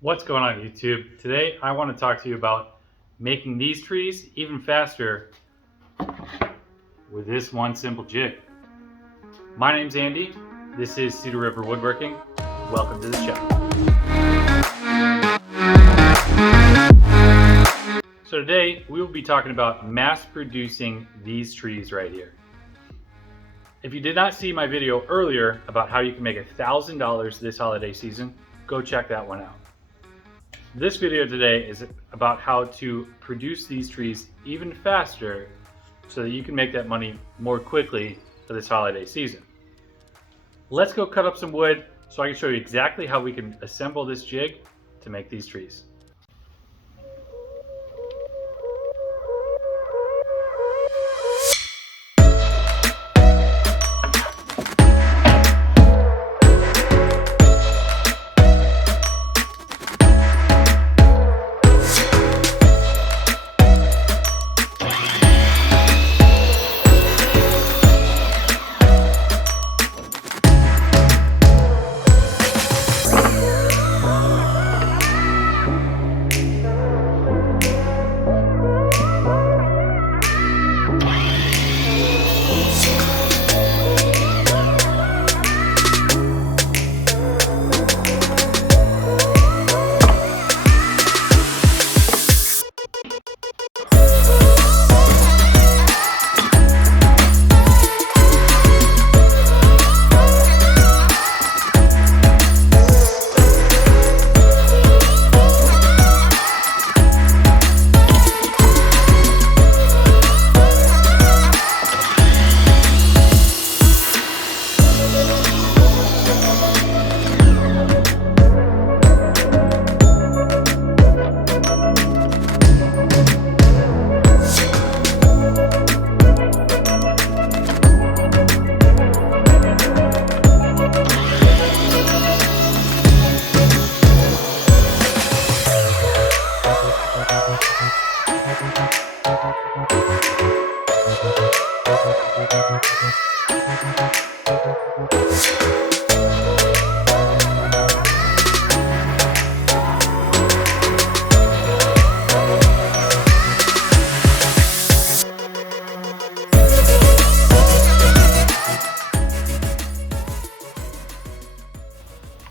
What's going on YouTube? Today I want to talk to you about making these trees even faster with this one simple jig. My name's Andy. This is Cedar River Woodworking. Welcome to the channel. So today we will be talking about mass producing these trees right here. If you did not see my video earlier about how you can make $1,000 this holiday season, go check that one out. This video today is about how to produce these trees even faster so that you can make that money more quickly for this holiday season. Let's go cut up some wood so I can show you exactly how we can assemble this jig to make these trees.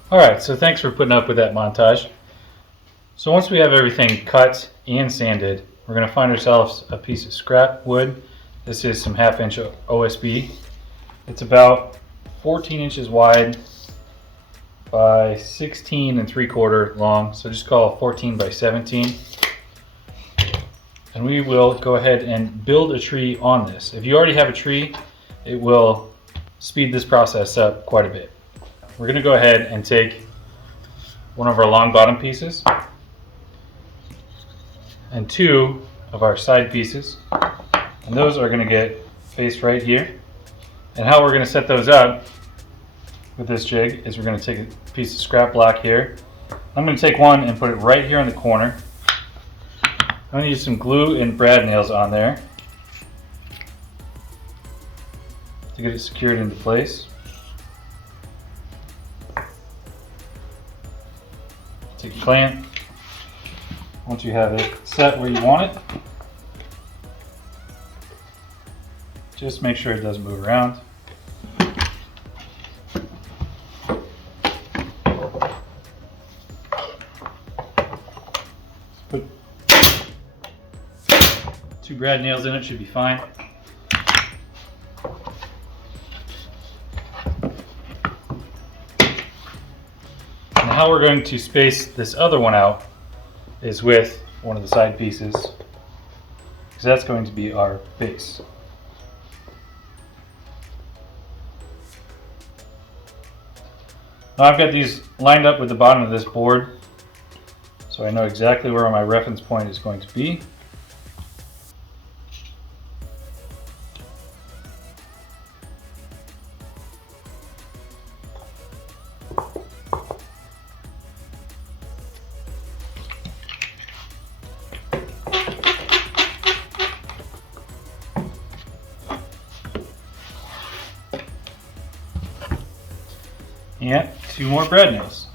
Alright, so thanks for putting up with that montage. So once we have everything cut and sanded, we're going to find ourselves a piece of scrap wood. This is some 1/2 inch OSB. It's about 14 inches wide by 16 3/4 long, so just call it 14 by 17. And we will go ahead and build a tree on this. If you already have a tree, it will speed this process up quite a bit. We're going to go ahead and take one of our long bottom pieces and two of our side pieces, and those are going to get faced right here. And how we're going to set those up with this jig is we're going to take a piece of scrap block here. I'm going to take one and put it right here in the corner. I'm going to use some glue and brad nails on there to get it secured into place. Take a clamp. Once you have it set where you want it, just make sure it doesn't move around. Put 2 brad nails in it, should be fine. And how we're going to space this other one out is with one of the side pieces, because that's going to be our base. Now I've got these lined up with the bottom of this board, so I know exactly where my reference point is going to be. and 2 more brad nails.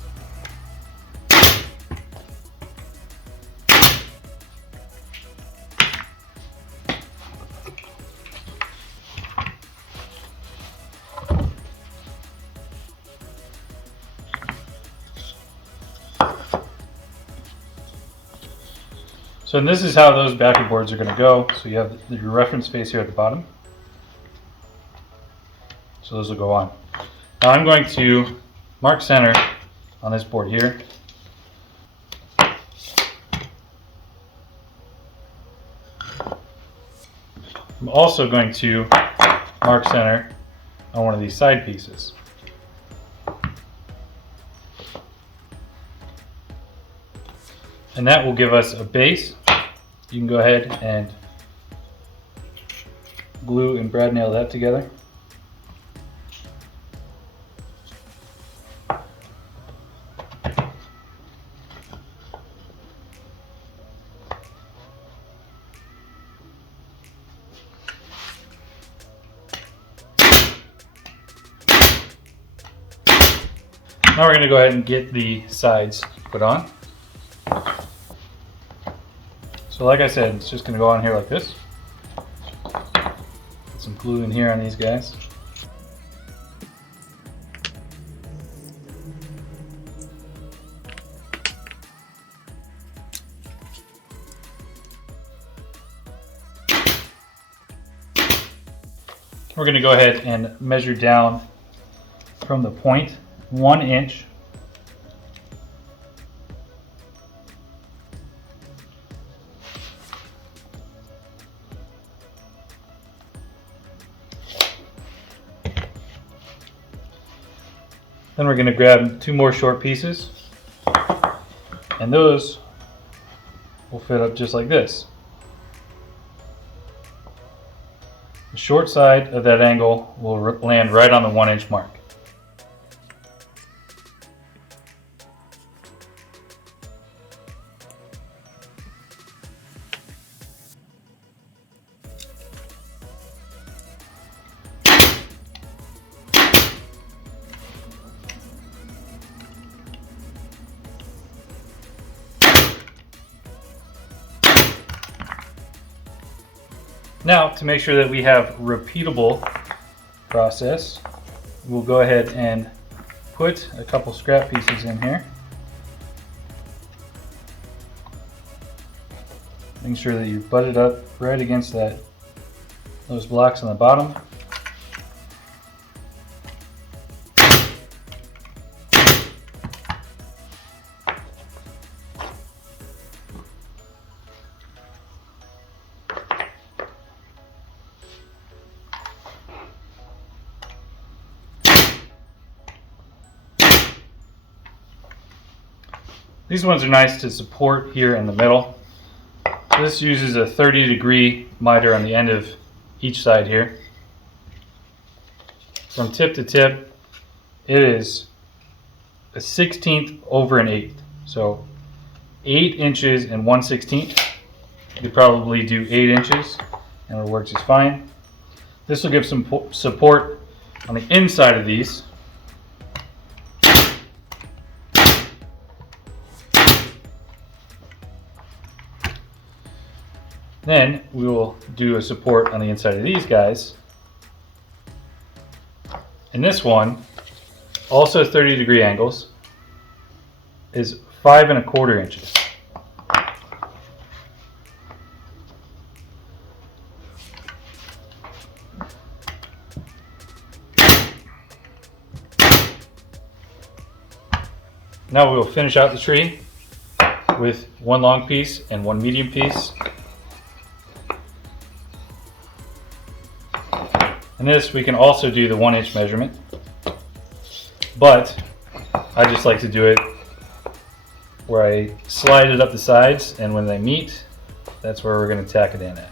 So this is how those backer boards are going to go. So you have your reference face here at the bottom. So those will go on. Now I'm going to mark center on this board here. I'm also going to mark center on one of these side pieces. And that will give us a base. You can go ahead and glue and brad nail that together. Now we're going to go ahead and get the sides put on. So like I said, it's just going to go on here like this. Put some glue in here on these guys. We're going to go ahead and measure down from the point 1 inch. Then we're going to grab 2 more short pieces, and those will fit up just like this. The short side of that angle will land right on the 1 inch mark. Now, to make sure that we have repeatable process, we'll go ahead and put a couple scrap pieces in here. Making sure that you butt it up right against those blocks on the bottom. These ones are nice to support here in the middle. This uses a 30-degree miter on the end of each side here. From tip to tip, it is a 1/16 over an 1/8. So 8 inches and 1/16. You could probably do 8 inches and it works just fine. This will give some support on the inside of these. Then we will do a support on the inside of these guys. And this one, also 30-degree angles, is 5 1/4 inches. Now we will finish out the tree with 1 long piece and 1 medium piece. And this, we can also do the 1 inch measurement, but I just like to do it where I slide it up the sides, and when they meet, that's where we're going to tack it in at.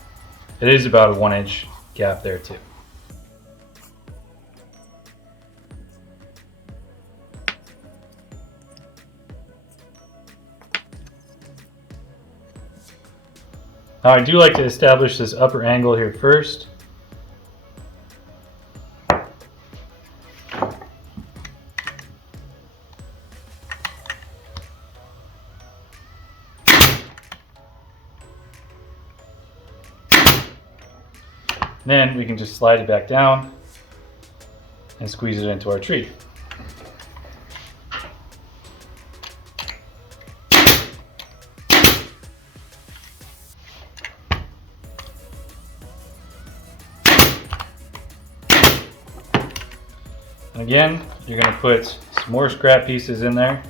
It is about a 1 inch gap there too. Now I do like to establish this upper angle here first. Then we can just slide it back down and squeeze it into our tree. Again, you're going to put some more scrap pieces in there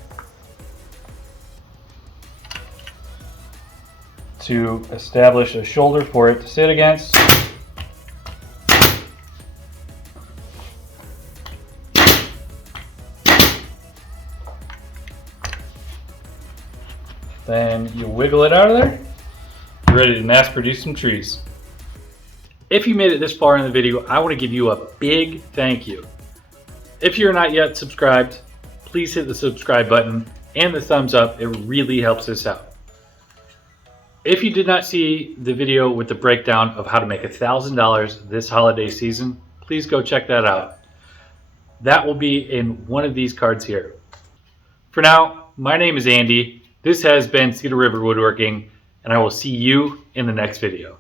to establish a shoulder for it to sit against. Then you wiggle it out of there. You're ready to mass produce some trees. If you made it this far in the video, I want to give you a big thank you. If you're not yet subscribed, please hit the subscribe button and the thumbs up. It really helps us out. If you did not see the video with the breakdown of how to make $1,000 this holiday season, please go check that out. That will be in one of these cards here. For now, my name is Andy. This has been Cedar River Woodworking, and I will see you in the next video.